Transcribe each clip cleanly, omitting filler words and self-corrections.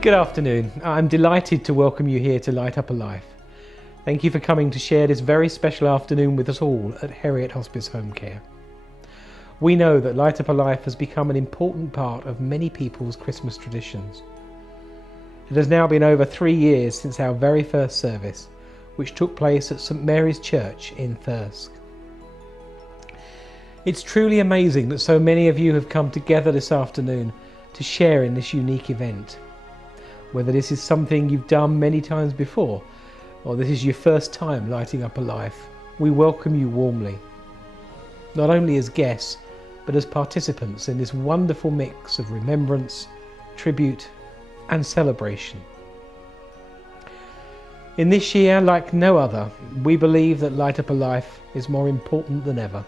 Good afternoon. I'm delighted to welcome you here to Light Up a Life. Thank you for coming to share this very special afternoon with us all at Herriot Hospice Homecare. We know that Light Up a Life has become an important part of many people's Christmas traditions. It has now been over 3 years since our very first service, which took place at St Mary's Church in Thirsk. It's truly amazing that so many of you have come together this afternoon to share in this unique event. Whether this is something you've done many times before, or this is your first time lighting up a life, we welcome you warmly. Not only as guests, but as participants in this wonderful mix of remembrance, tribute, and celebration. In this year, like no other, we believe that Light Up a Life is more important than ever.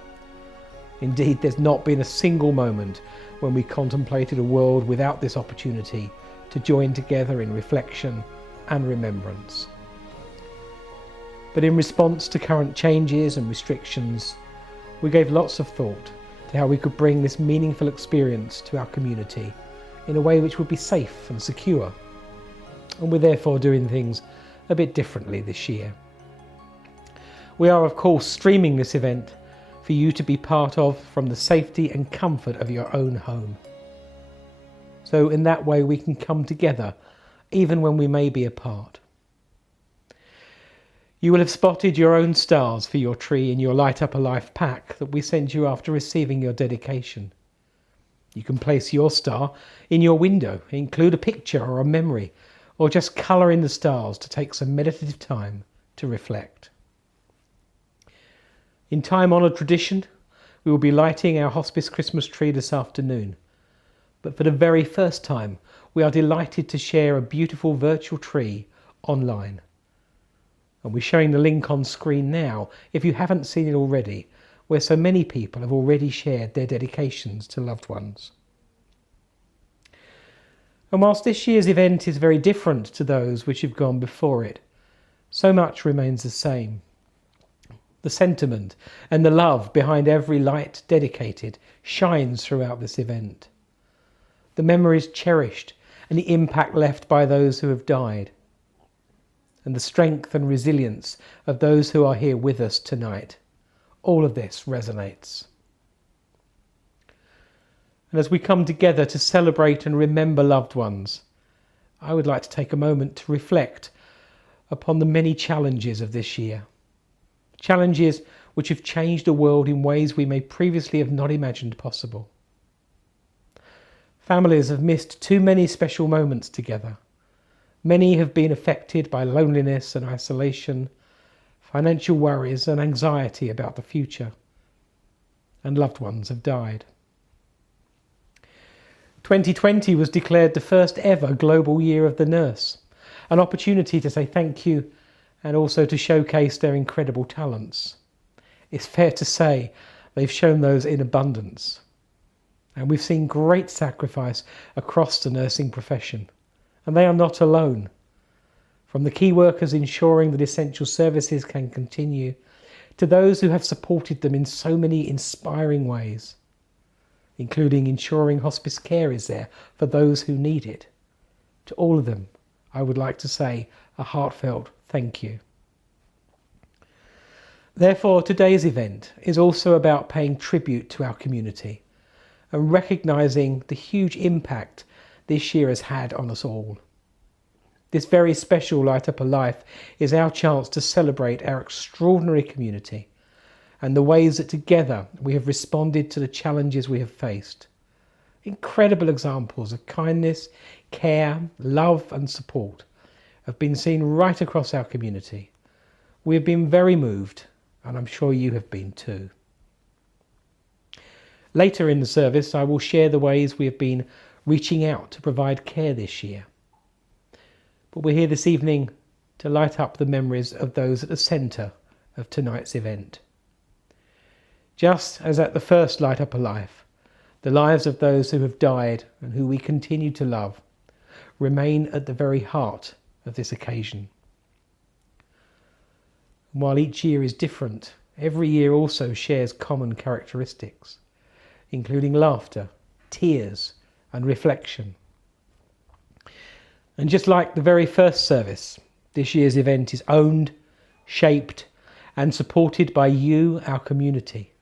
Indeed, there's not been a single moment when we contemplated a world without this opportunity to join together in reflection and remembrance. But in response to current changes and restrictions, we gave lots of thought to how we could bring this meaningful experience to our community in a way which would be safe and secure. And we're therefore doing things a bit differently this year. We are of course streaming this event for you to be part of from the safety and comfort of your own home. So in that way we can come together even when we may be apart. You will have spotted your own stars for your tree in your Light Up a Life pack that we sent you after receiving your dedication. You can place your star in your window, include a picture or a memory, or just colour in the stars to take some meditative time to reflect. In time-honoured tradition, we will be lighting our hospice Christmas tree this afternoon. But for the very first time, we are delighted to share a beautiful virtual tree online. And we're showing the link on screen now, if you haven't seen it already, where so many people have already shared their dedications to loved ones. And whilst this year's event is very different to those which have gone before it, so much remains the same. The sentiment and the love behind every light dedicated shines throughout this event. The memories cherished and the impact left by those who have died, and the strength and resilience of those who are here with us tonight. All of this resonates. And as we come together to celebrate and remember loved ones, I would like to take a moment to reflect upon the many challenges of this year. Challenges which have changed the world in ways we may previously have not imagined possible. Families have missed too many special moments together. Many have been affected by loneliness and isolation, financial worries and anxiety about the future, and loved ones have died. 2020 was declared the first ever Global Year of the Nurse, an opportunity to say thank you and also to showcase their incredible talents. It's fair to say they've shown those in abundance. And we've seen great sacrifice across the nursing profession. And they are not alone. From the key workers ensuring that essential services can continue, to those who have supported them in so many inspiring ways, including ensuring hospice care is there for those who need it. To all of them, I would like to say a heartfelt thank you. Therefore, today's event is also about paying tribute to our community and recognising the huge impact this year has had on us all. This very special Light Up a Life is our chance to celebrate our extraordinary community and the ways that together we have responded to the challenges we have faced. Incredible examples of kindness, care, love and support have been seen right across our community. We have been very moved, and I'm sure you have been too. Later in the service, I will share the ways we have been reaching out to provide care this year. But we're here this evening to light up the memories of those at the centre of tonight's event. Just as at the first Light Up a Life, the lives of those who have died and who we continue to love remain at the very heart of this occasion. And while each year is different, every year also shares common characteristics, including laughter, tears and reflection. And just like the very first service, this year's event is owned, shaped and supported by you, our community.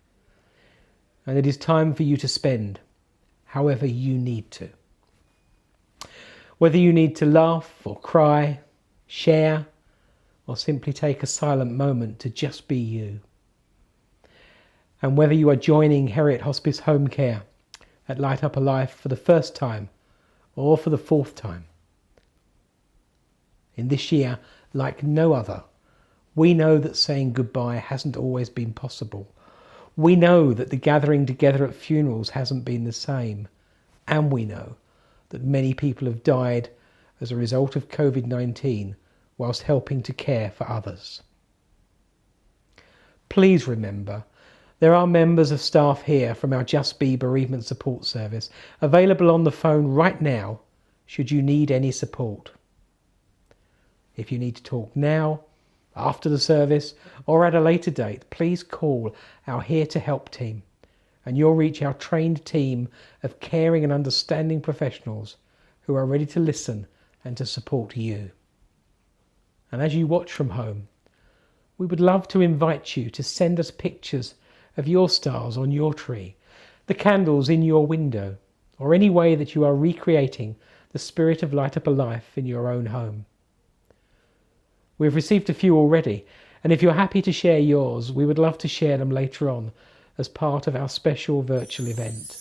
And it is time for you to spend however you need to. Whether you need to laugh or cry, share, or simply take a silent moment to just be you. And whether you are joining Herriot Hospice Homecare at Light Up a Life for the first time or for the fourth time. In this year, like no other, we know that saying goodbye hasn't always been possible. We know that the gathering together at funerals hasn't been the same. And we know that many people have died as a result of COVID-19 whilst helping to care for others. Please remember, there are members of staff here from our Just Be Bereavement Support Service available on the phone right now should you need any support. If you need to talk now, after the service, or at a later date, please call our Here to Help team and you'll reach our trained team of caring and understanding professionals who are ready to listen and to support you. And as you watch from home, we would love to invite you to send us pictures of your stars on your tree, the candles in your window, or any way that you are recreating the spirit of Light Up a Life in your own home. We've received a few already, and if you're happy to share yours, we would love to share them later on as part of our special virtual event.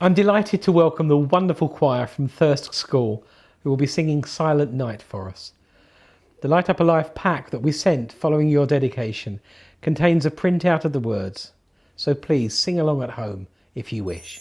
I'm delighted to welcome the wonderful choir from Thirsk School who will be singing Silent Night for us. The Light Up a Life pack that we sent following your dedication contains a printout of the words, so please sing along at home if you wish.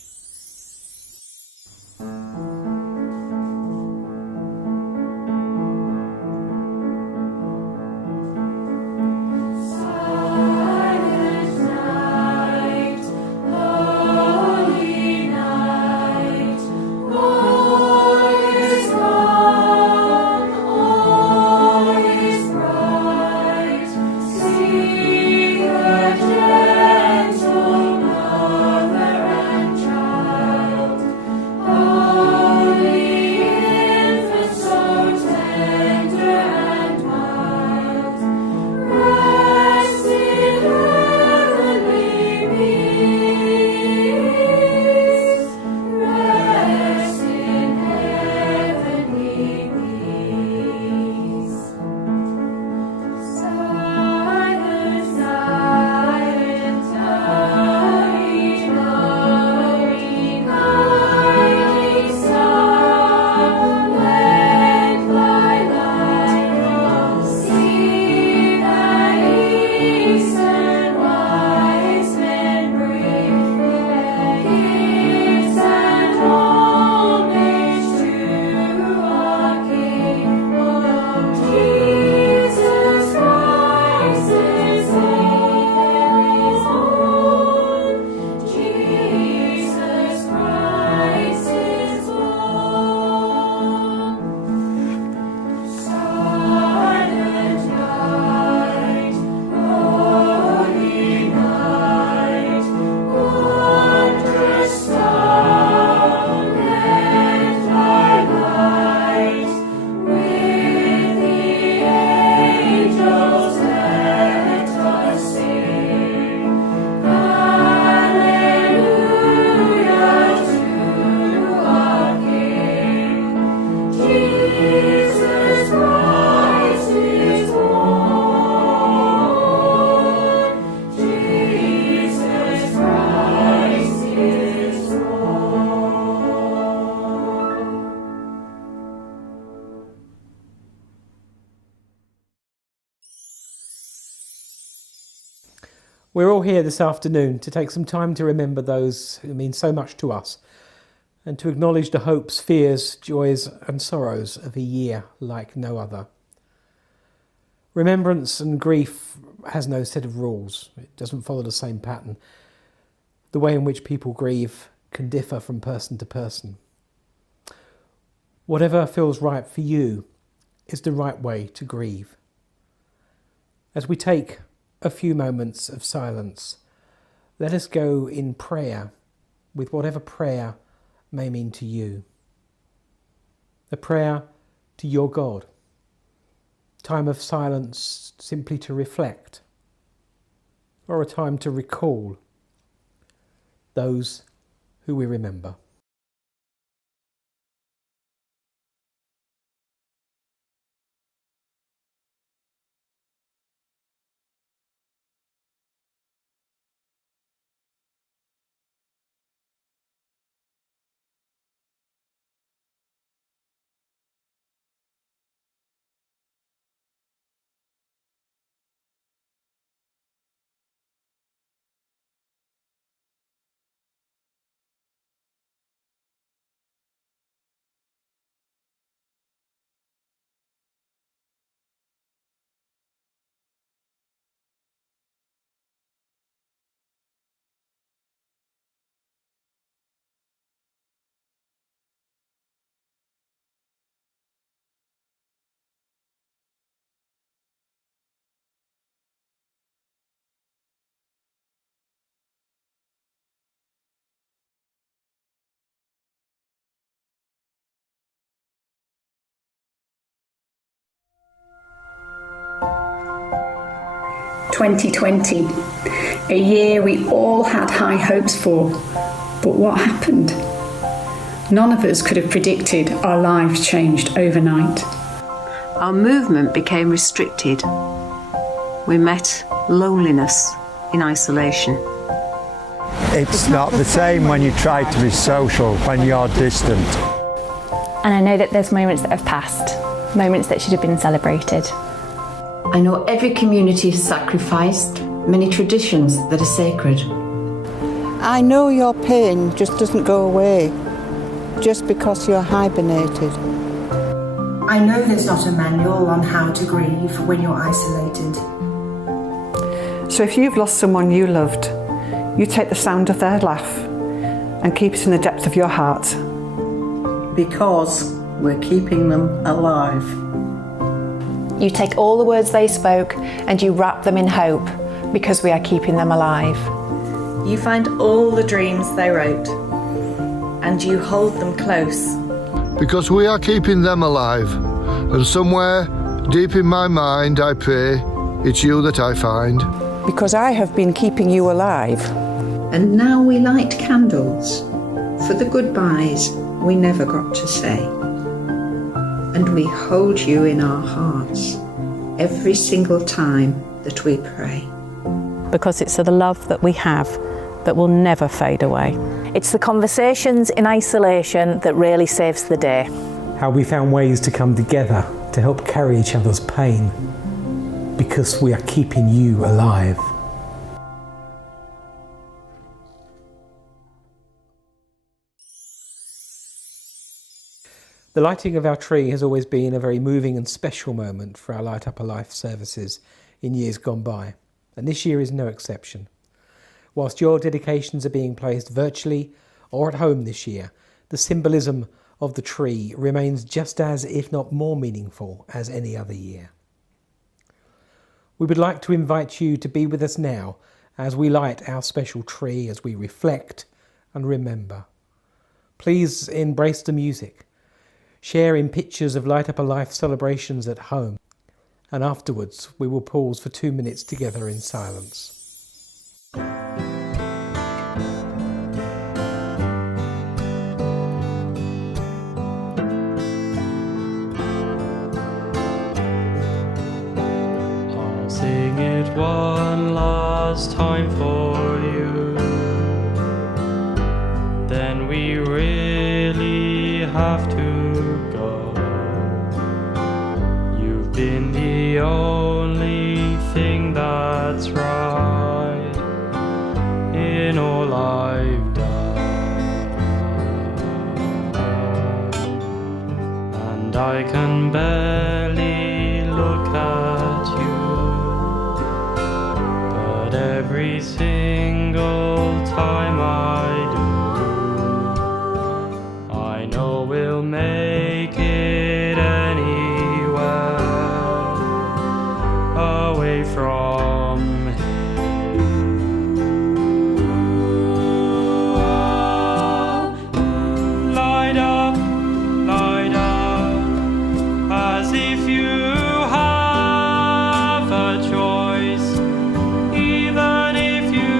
We're all here this afternoon to take some time to remember those who mean so much to us and to acknowledge the hopes, fears, joys and sorrows of a year like no other. Remembrance and grief has no set of rules. It doesn't follow the same pattern. The way in which people grieve can differ from person to person. Whatever feels right for you is the right way to grieve. As we take a few moments of silence, let us go in prayer with whatever prayer may mean to you. A prayer to your God. Time of silence simply to reflect, or a time to recall those who we remember. "2020, a year we all had high hopes for, but what happened? None of us could have predicted our lives changed overnight. Our movement became restricted. We met loneliness in isolation. It's not the same when you try to be social, when you're distant. And I know that there's moments that have passed, moments that should have been celebrated. I know every community has sacrificed many traditions that are sacred. I know your pain just doesn't go away just because you're hibernated. I know there's not a manual on how to grieve when you're isolated. So if you've lost someone you loved, you take the sound of their laugh and keep it in the depths of your heart. Because we're keeping them alive. You take all the words they spoke and you wrap them in hope because we are keeping them alive. You find all the dreams they wrote and you hold them close. Because we are keeping them alive, and somewhere deep in my mind I pray it's you that I find. Because I have been keeping you alive. And now we light candles for the goodbyes we never got to say. And we hold you in our hearts every single time that we pray. Because it's the love that we have that will never fade away. It's the conversations in isolation that really saves the day. How we found ways to come together to help carry each other's pain because we are keeping you alive. The lighting of our tree has always been a very moving and special moment for our Light Up a Life services in years gone by, and this year is no exception. Whilst your dedications are being placed virtually or at home this year, the symbolism of the tree remains just as, if not more meaningful, as any other year. We would like to invite you to be with us now as we light our special tree, as we reflect and remember. Please embrace the music. Share in pictures of Light Up a Life celebrations at home, and afterwards we will pause for 2 minutes together in silence. I'll sing it one last time for you, then we really have to go. You've been the only thing that's right in all I've done, and I can barely look at you every single time I do. I know we'll make it anywhere away from here. Light up, as if you have a choice, even if you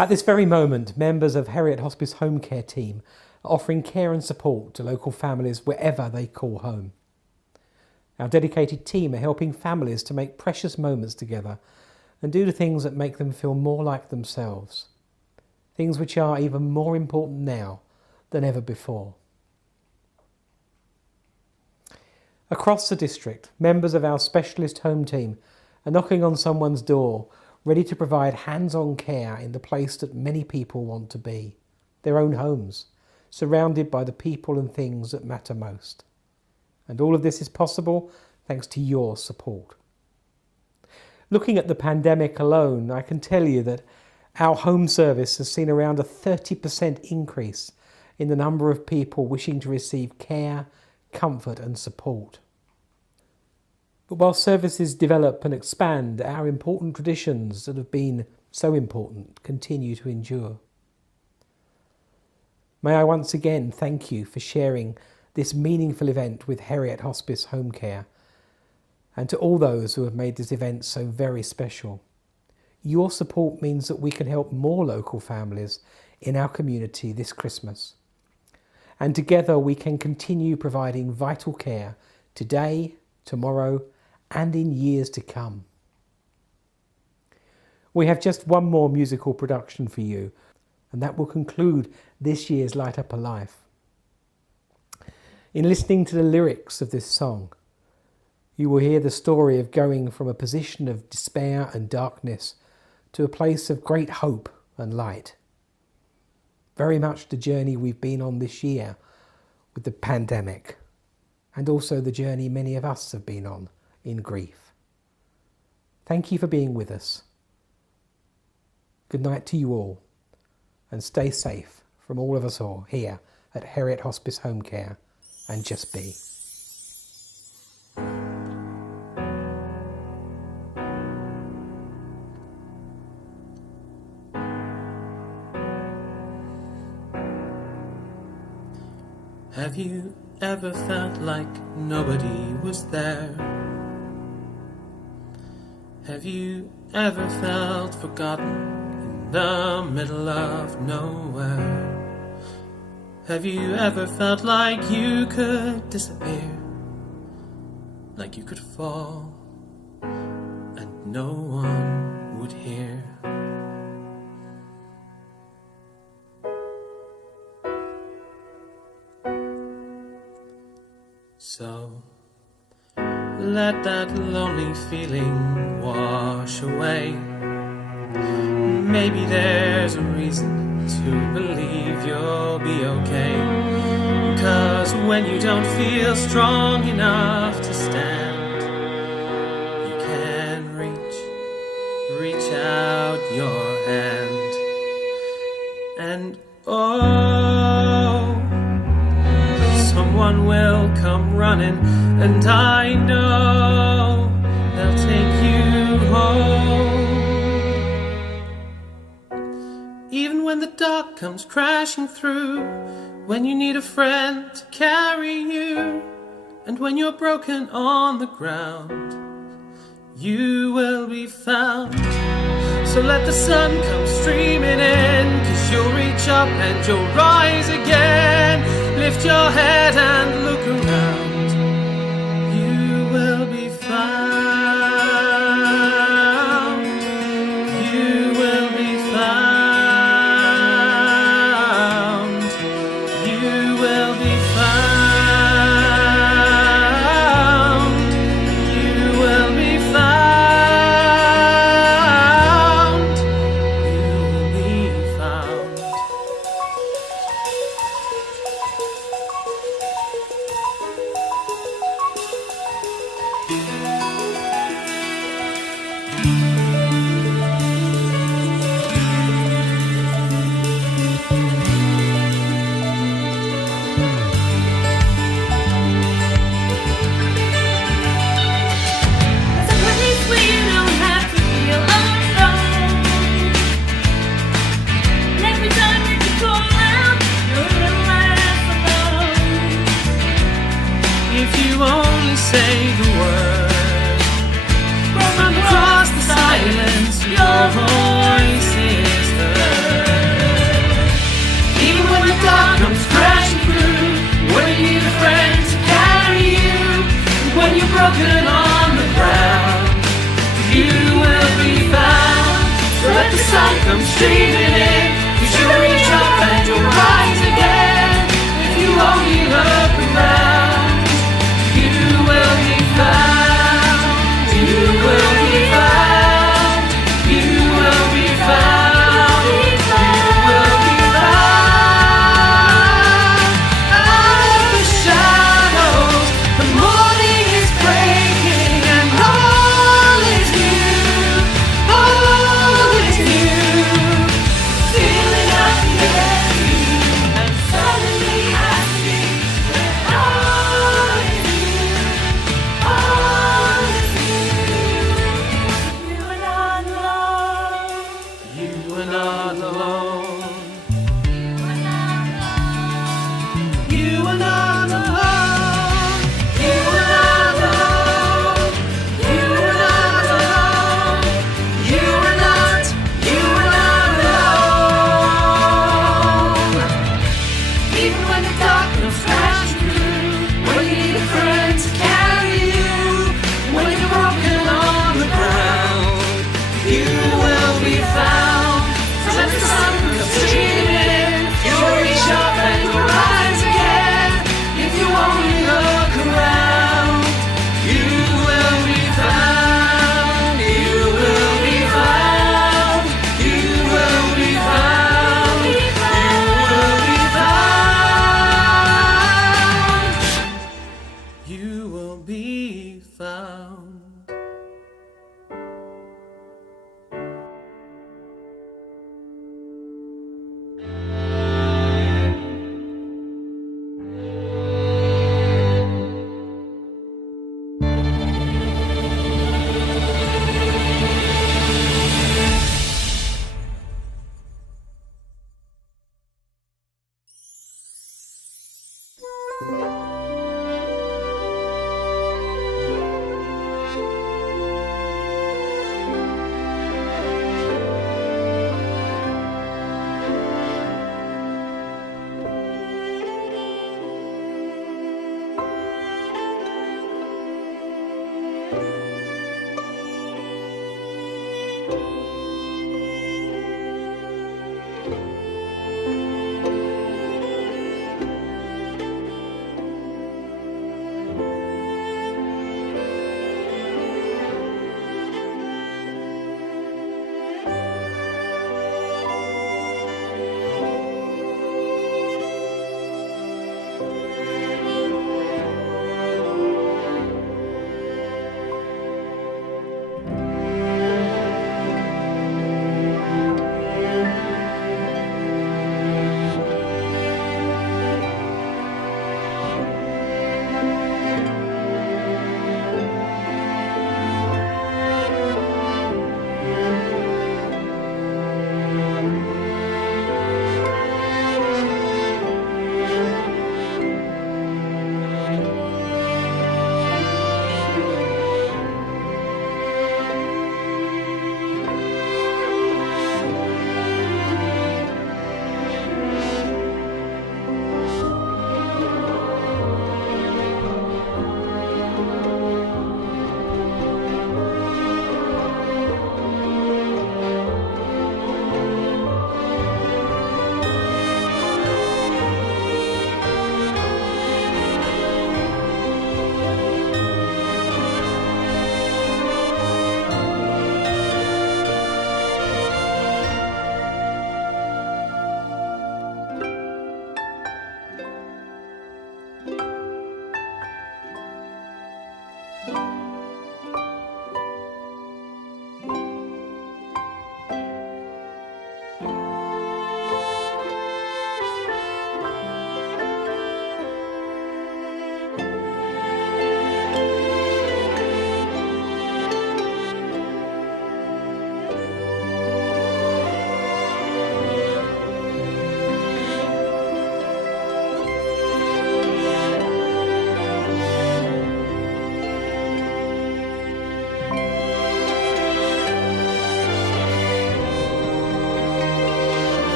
At this very moment, members of Herriot Hospice Homecare team are offering care and support to local families wherever they call home. Our dedicated team are helping families to make precious moments together and do the things that make them feel more like themselves. Things which are even more important now than ever before. Across the district, members of our specialist home team are knocking on someone's door, ready to provide hands-on care in the place that many people want to be, their own homes, surrounded by the people and things that matter most. And all of this is possible thanks to your support. Looking at the pandemic alone, I can tell you that our home service has seen around a 30% increase in the number of people wishing to receive care, comfort and support. But while services develop and expand, our important traditions that have been so important continue to endure. May I once again thank you for sharing this meaningful event with Herriot Hospice Homecare, and to all those who have made this event so very special. Your support means that we can help more local families in our community this Christmas. And together we can continue providing vital care today, tomorrow, and in years to come. We have just one more musical production for you, and that will conclude this year's Light Up a Life. In listening to the lyrics of this song, you will hear the story of going from a position of despair and darkness to a place of great hope and light. Very much the journey we've been on this year with the pandemic, and also the journey many of us have been on in grief. Thank you for being with us. Good night to you all, and stay safe from all of us all here at Herriot Hospice Homecare and Just Be. Have you ever felt like nobody was there? Have you ever felt forgotten in the middle of nowhere? Have you ever felt like you could disappear? Like you could fall and no one would hear? So let that lonely feeling wash away. Maybe there's a reason to believe you'll be okay. 'Cause when you don't feel strong enough to stand, you can reach out your hand. And oh, someone will come running, and I know they'll take you home. Even when the dark comes crashing through, when you need a friend to carry you, and when you're broken on the ground, you will be found. So let the sun come streaming in, 'cause you'll reach up and you'll rise again. Lift your head and look around. You will be found. You will be found. You will be found. You will be found. You will be found. If you only say the word, from across the silence, your voice is heard. broken on the ground, you will be found. So let the sun come streaming in, 'cause you'll reach up and you'll rise again. If you only look around, you will be found. You will be found. You will be found.